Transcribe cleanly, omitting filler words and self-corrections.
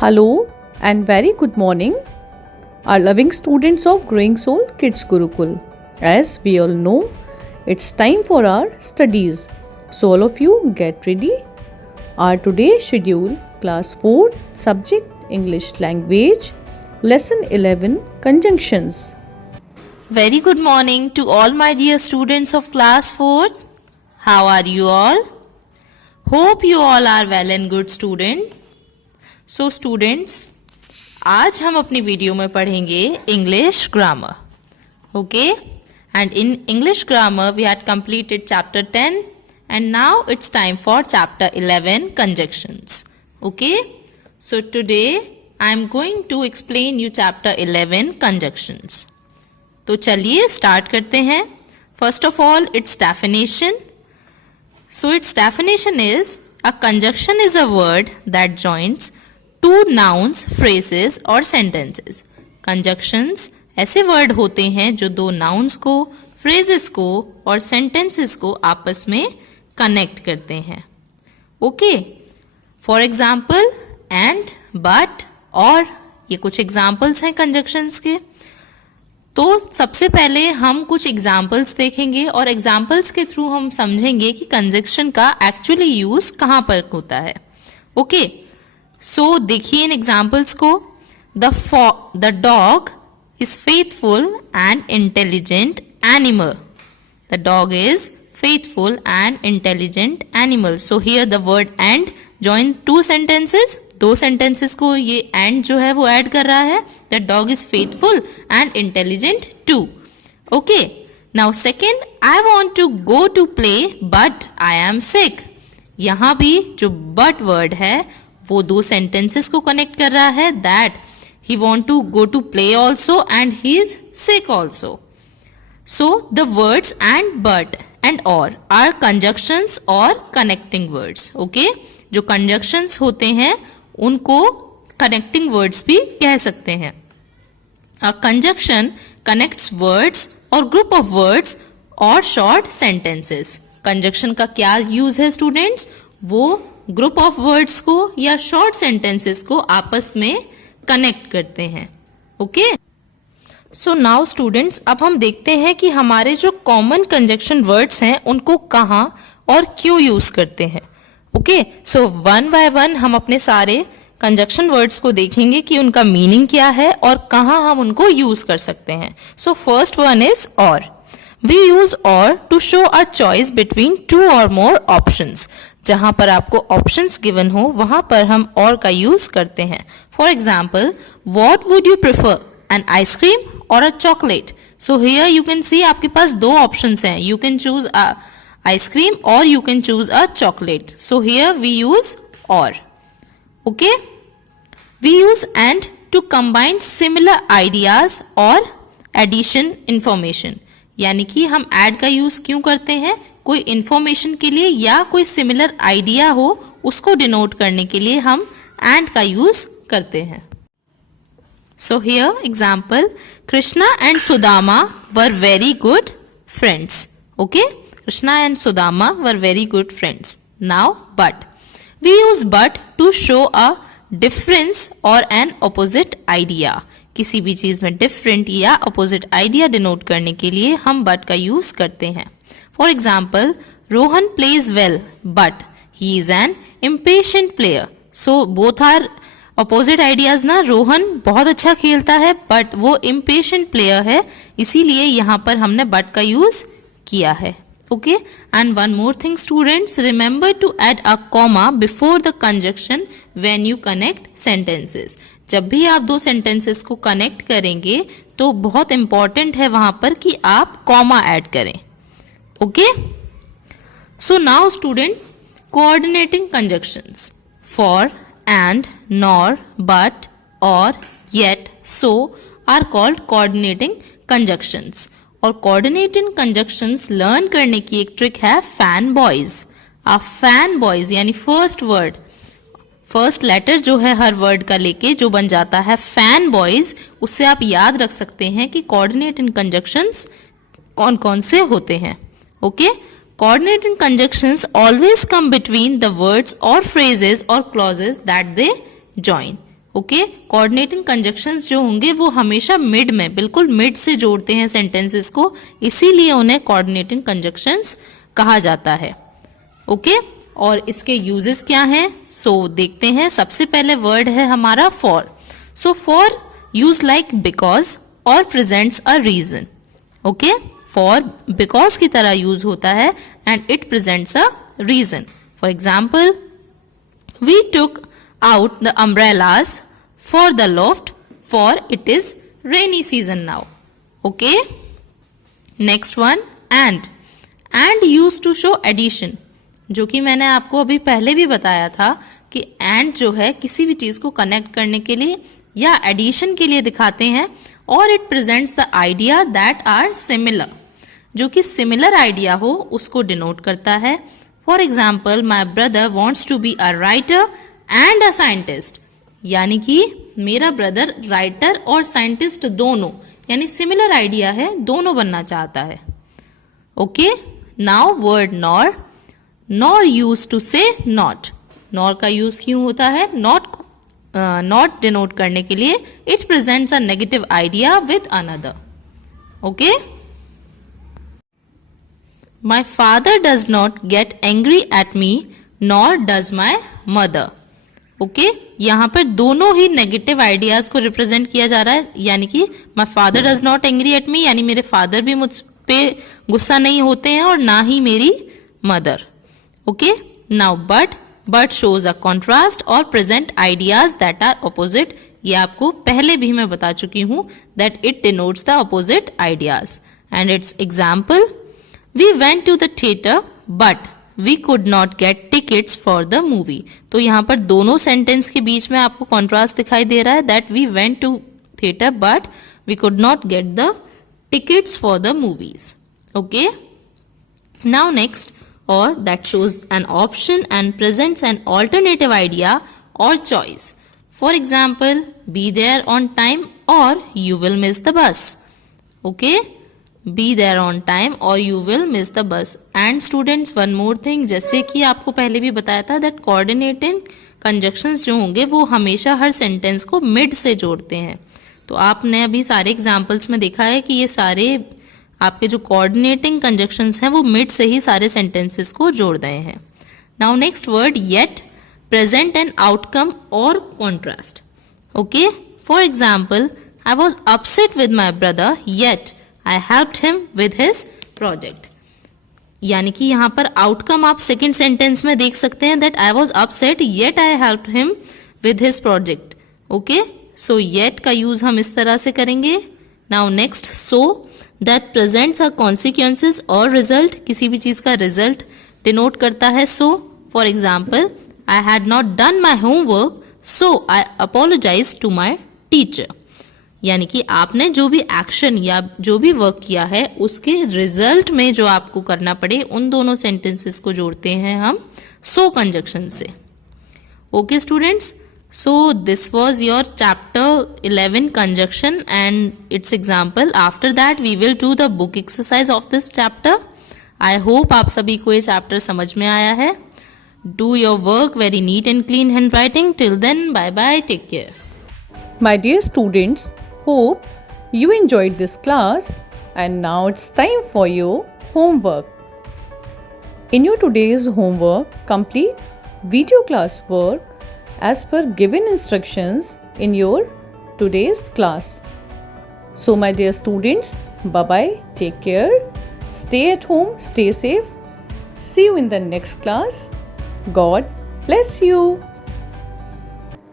Hello and very good morning, our loving students of Growing Soul Kids Gurukul. As we all know, it's time for our studies. So all of you get ready. Our today's schedule, class 4, subject English language, lesson 11, conjunctions. Very good morning to all my dear students of class 4. How are you all? Hope you all are well and good student. So students, आज हम अपनी video में पढ़ेंगे English grammar. Okay? And in English grammar we had completed chapter 10 and now it's time for chapter 11 conjunctions. Okay? So today I am going to explain you chapter 11 conjunctions. तो चलिए start करते हैं. First of all, its definition. So its definition is a conjunction is a word that joins two nouns, phrases और sentences. Conjunctions ऐसे word होते हैं जो दो nouns को, phrases को और sentences को आपस में कनेक्ट करते हैं. Okay, for example and, but, और, ये कुछ एग्जाम्पल्स हैं कंजक्शंस के. तो सबसे पहले हम कुछ एग्जाम्पल्स देखेंगे और एग्जाम्पल्स के थ्रू हम समझेंगे कि कंजक्शन का एक्चुअली यूज कहाँ पर होता है. ओके, सो देखिए इन एग्जाम्पल्स को. The dog is faithful and intelligent animal. The dog is faithful and intelligent animal. So here the word and join two sentences. दो sentences को ये and जो है वो add कर रहा है. The dog is faithful and intelligent too. Okay. Now second, I want to go to play but I am sick. यहाँ भी जो but word है वो दो sentences को connect कर रहा है. That he want to go to play also and he is sick also. So the words and but and or are conjunctions or connecting words. Okay? जो conjunctions होते हैं उनको connecting words भी कह सकते हैं. A conjunction connects words or group of words or short sentences. Conjunction का क्या use है students? वो group of words को या short sentences को आपस में connect करते हैं. Okay? सो नाउ स्टूडेंट्स, अब हम देखते हैं कि हमारे जो कॉमन कंजक्शन वर्ड्स हैं उनको कहाँ और क्यों यूज करते हैं. Okay, so one by one हम अपने सारे कंजक्शन वर्ड्स को देखेंगे कि उनका मीनिंग क्या है और कहाँ हम उनको यूज कर सकते हैं. So first one is or. We use or to show a choice between two or more options. जहां पर आपको ऑप्शंस गिवन हो वहां पर हम और का यूज करते हैं. For example, what would you prefer, an ice cream or a chocolate? So here you can see आपके पास दो options हैं. You can choose a ice cream or you can choose a chocolate. So here we use or. Okay? We use and to combine similar ideas or addition information. यानी कि हम add का use क्यों करते हैं? कोई information के लिए या कोई similar idea हो उसको denote करने के लिए हम and का use करते हैं. So here example, Krishna and Sudama were very good friends. Okay? Krishna and Sudama were very good friends. Now but. We use but to show a difference or an opposite idea. किसी भी चीज में different या opposite idea denote करने के लिए हम but का use करते हैं. For example, Rohan plays well but he is an impatient player. So both are opposite ideas ना. रोहन बहुत अच्छा खेलता है बट वो इम्पेशेंट प्लेयर है, इसीलिए यहाँ पर हमने बट का यूज किया है. Okay, and one more thing students, remember to add a comma before the conjunction when you connect sentences. जब भी आप दो सेंटेंसेस को कनेक्ट करेंगे तो बहुत इंपॉर्टेंट है वहां पर कि आप कॉमा ऐड करें. Okay, so now student, coordinating conjunctions. For, and, nor, but, or, yet, so are called coordinating conjunctions. और coordinating conjunctions learn करने की एक ट्रिक है fan boys. आप fan boys यानी फर्स्ट वर्ड, फर्स्ट लेटर जो है हर वर्ड का लेके जो बन जाता है fan boys, उससे आप याद रख सकते हैं कि coordinating conjunctions कौन कौन से होते हैं. Okay, Coordinating conjunctions always come between the words or phrases or clauses that they join. Okay, coordinating conjunctions जो होंगे वो हमेशा मिड में, बिल्कुल मिड से जोड़ते हैं सेंटेंसेस को, इसीलिए उन्हें कोऑर्डिनेटिंग कंजक्शंस कहा जाता है। ओके, और इसके यूजेस क्या हैं? सो देखते हैं। सबसे पहले वर्ड है हमारा for. So for use like because और presents a reason. Okay, for because की तरह यूज होता है and it presents a reason. For example, we took out the umbrellas for the loft for it is rainy season now. Okay, next one, and used to show addition, जो कि मैंने आपको अभी पहले भी बताया था कि and जो है किसी भी चीज को कनेक्ट करने के लिए या एडिशन के लिए दिखाते हैं, और it presents the idea that are similar, जो कि सिमिलर आइडिया हो उसको डिनोट करता है। For example, my brother wants to be a writer and a scientist, यानी कि मेरा ब्रदर राइटर और साइंटिस्ट दोनों, यानी सिमिलर आइडिया है, दोनों बनना चाहता है। Okay, now word nor. Nor use to say not. Nor का यूज क्यों होता है? नॉट डिनोट करने के लिए। It presents a negative idea with another. Okay, my father does not get angry at me nor does my mother. Okay, यहाँ पर दोनों ही नेगेटिव आइडियाज को रिप्रेजेंट किया जा रहा है, यानी कि my father does not angry at me, यानी मेरे फादर भी मुझ पे गुस्सा नहीं होते हैं, और ना ही मेरी mother. Okay, now but shows a contrast और present ideas that are opposite. ये आपको पहले भी मैं बता चुकी हूं that it denotes the opposite ideas. And it's example, we went to the theatre but we could not get tickets for the movie. तो यहाँ पर दोनों सेंटेंस के बीच में आपको कॉन्ट्रास्ट दिखाई दे रहा है that we went to theatre but we could not get the tickets for the movies. Okay, now next, or that shows an option and presents an alternative idea or choice. For example, be there on time or you will miss the bus. Okay, be there on time or you will miss the bus. And students, one more thing, जैसे कि आपको पहले भी बताया था that coordinating conjunctions जो होंगे वो हमेशा हर सेंटेंस को मिड से जोड़ते हैं। तो आपने अभी सारे एग्जाम्पल्स में देखा है कि ये सारे आपके जो coordinating conjunctions हैं वो मिड से ही सारे सेंटेंसेस को जोड़ रहे हैं। Now next word, yet, present an outcome or contrast. Okay, for example, I was upset with my brother yet I helped him with his project. यानी कि यहाँ पर आउटकम आप सेकेंड सेंटेंस में देख सकते हैं that I was upset yet I helped him with his project. Okay, so yet का यूज हम इस तरह से करेंगे। Now next, so that presents a consequences और रिजल्ट, किसी भी चीज का रिजल्ट डिनोट करता है। So for example, I had not done my homework so I apologize to my teacher, यानी कि आपने जो भी एक्शन या जो भी वर्क किया है उसके रिजल्ट में जो आपको करना पड़े, उन दोनों सेंटेंसेस को जोड़ते हैं हम सो कंजक्शन से। Okay students, so this was your chapter 11 conjunction and it's example. After that we will do the book exercise of this chapter. I hope आप सभी को ये चैप्टर समझ में आया है। Do your work very neat and clean handwriting. Till then, bye bye, take care. My dear students, hope you enjoyed this class, and now it's time for your homework. In your today's homework, complete video class work as per given instructions in your today's class. So my dear students, bye-bye, take care, stay at home, stay safe. See you in the next class. God bless you.